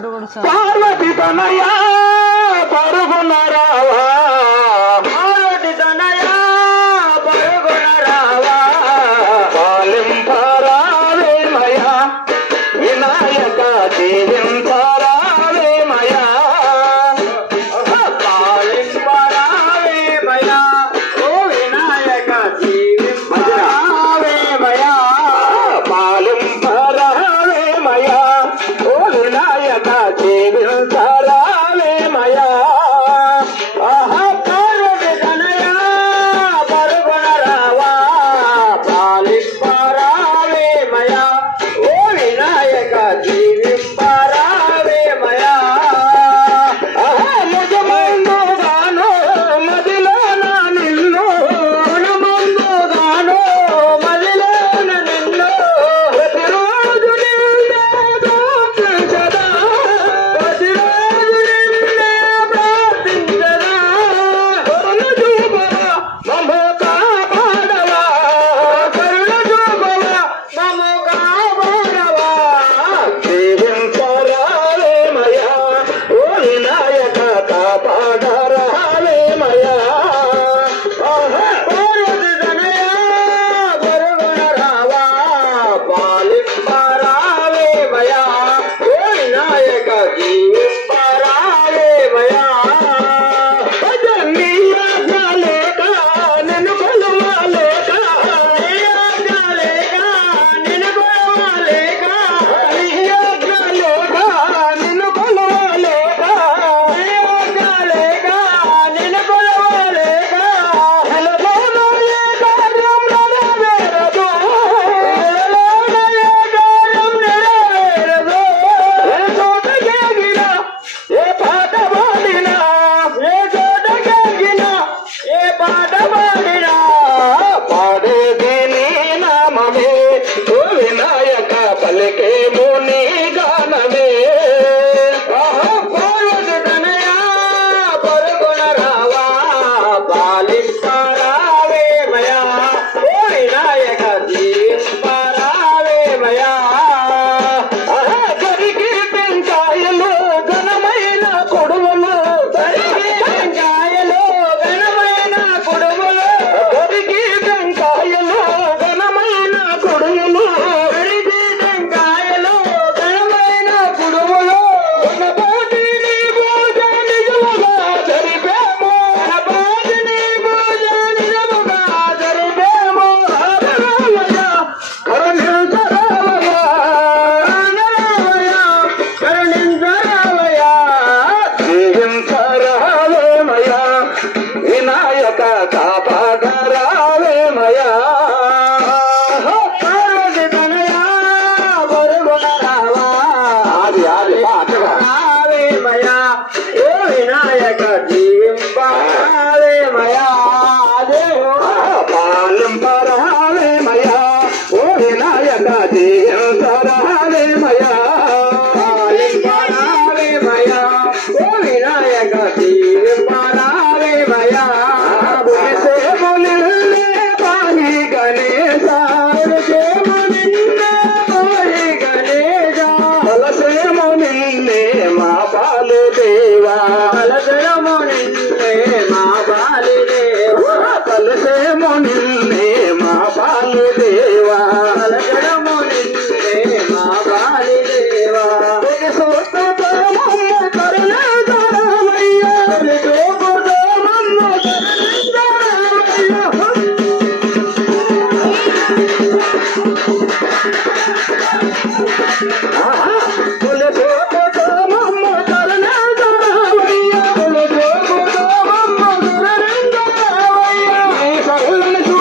పార్వతి తనయా పరుగున రావా పార్వతి తనయా పరుగున రావా పాలింపరావేమయా వినాయక దీవింపరావేమయా పాలింపరావేమయా ఓ వినాయక దీవింపరావేమయా పాలింపరావేమయా ఓ వినాయక దీవింపరావేమయా పార్వతి తనయా పరుగున రావా పాలింపరావేమయా ఓ వినాయక దీవింపరావేమయా నిజమందుగాను మదిలోన నిన్ను గుణమందుగాను మదిలోన నిన్ను ప్రతిరోజు నిన్నే ప్రార్థించదా ప్రతిరోజు నిన్నే ప్రార్థించదా కరుణ చూపవా మమ్ము కాపాడవా కరుణ చూపవా మమ్ము కాపాడవా దీవింపరావేమయా ఓ వినాయక కాపాడరావేమయా పార్వతి తనయా పరుగున రావా పాలింపరావేమయా ఓ వినాయక దీవింపరావేమయా నీ ఆజ్ఞ లేక నిన్ను కొలువలేక నీ ఆజ్ఞ లేక నిన్ను కొలవలేక నీ ఆజ్ఞ లేక నిన్ను కొలువలేక నీ ఆజ్ఞ లేక నిన్ను కొలవలేక ఎలలోన ఏ కార్యం నెరవేరదు ఎలలోన ఏ కార్యం నెరవేరదు ఏ చోటకెగినా ఏ పాట పాడినా ఏ చోటకెగినా ఏ పాట పాడినా పాడేది నీ నామమే ఓ వినాయక పలికేము నీ గానమే పార్వతి తనయా పరుగున రావా పాలింపరావేమయా ఓ వినాయక దీవింపరావేమయా జరిగి టెంకాయలు ఘనమైన కొడువులు జరిగి టెంకాయలు ఘనమైన కుడుములు జరిగి టెంకాయలు ఘనమైన కొడువులు జరిగి టెంకాయలు ఘనమైన కుడుములు గణపతి నీ పూజ నిజముగా జరిపేము గణపతి నీ పూజ నిజముగా జరిపేము కరుణించరావయ్యా కరుణించరావయ్యా దీవించరావేమయా వినాయక కాపాడరావేమయా పార్వతి తనయా పరుగున రావా ఆది పాటగా రావేమయా ఓ వినాయక దీవింపరావేమయా పాలింపరావేమయా ఓ వినాయక దీవించరావేమయా పాలింపరావేమయా ఓ వినాయక దీవింపరావేమయా సేము నిన్నే పాహి గణేశ సేము నిన్నే పోయి గణేశ బలసేము నిన్నే మా పాలు దేవా బలసరము నిన్నే మా బాలిదేవా బలసేము నిన్నే మా పాలు దేవా బలసరము నిన్నే మా బాలిదేవా సూత్రతో మమ్మ కరుణించరావయ్యా చూపుతో మమ్మ కరుణించరావయ్యా పులిసూపుతో మమ్మ కరుణించరావయ్యా చూపుతో మమ్మ కరుణించరావయ్యా నీ కరుణను